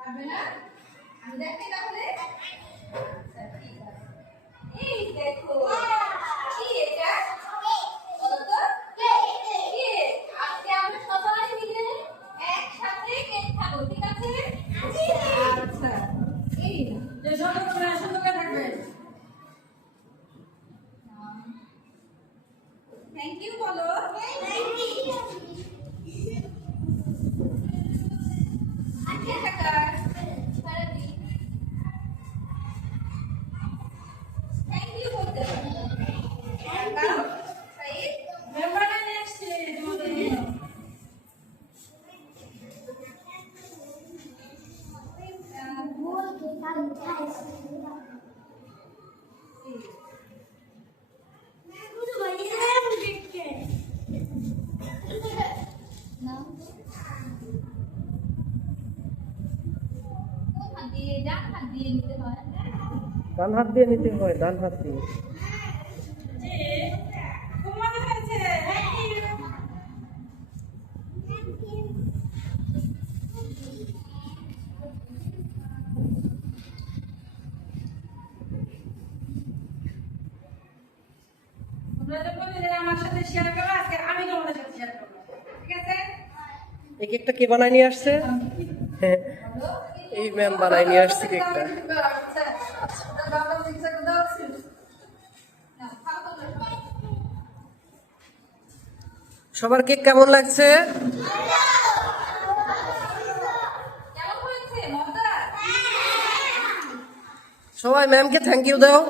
পারবে না? আমি দেখি তাহলে। আচ্ছা ঠিক আছে। এই দেখো। কি এটা? বলো তো? কেক। আজকে আমরা সবাই মিলে একসাথে কেক খাবো, ঠিক আছে? আচ্ছা। এই যে ছোট করে সুন্দর থাকবে। থ্যাংক ইউ বলো। Thank you. আচ্ছা কাকা। সারা দিন থ্যাংক ইউ বলতে হবে। কাকা, সাইদ, মেম্বারটা নিয়ে আসছে তোমাদের জন্য। ডান হাত দিয়ে নিতে হয়, ডান হাত দিয়ে। আমার সাথে শেয়ার করো, আজকে আমি তোমাদের সাথে শেয়ার করবো, ঠিক আছে? এই কেকটা কে বানায় নিয়ে আসছে? এই ম্যাম বানায় নিয়ে আসছে কেকটা। সবার কেক কেমন লাগছে? সবাই ম্যামকে থ্যাংক ইউ দাও।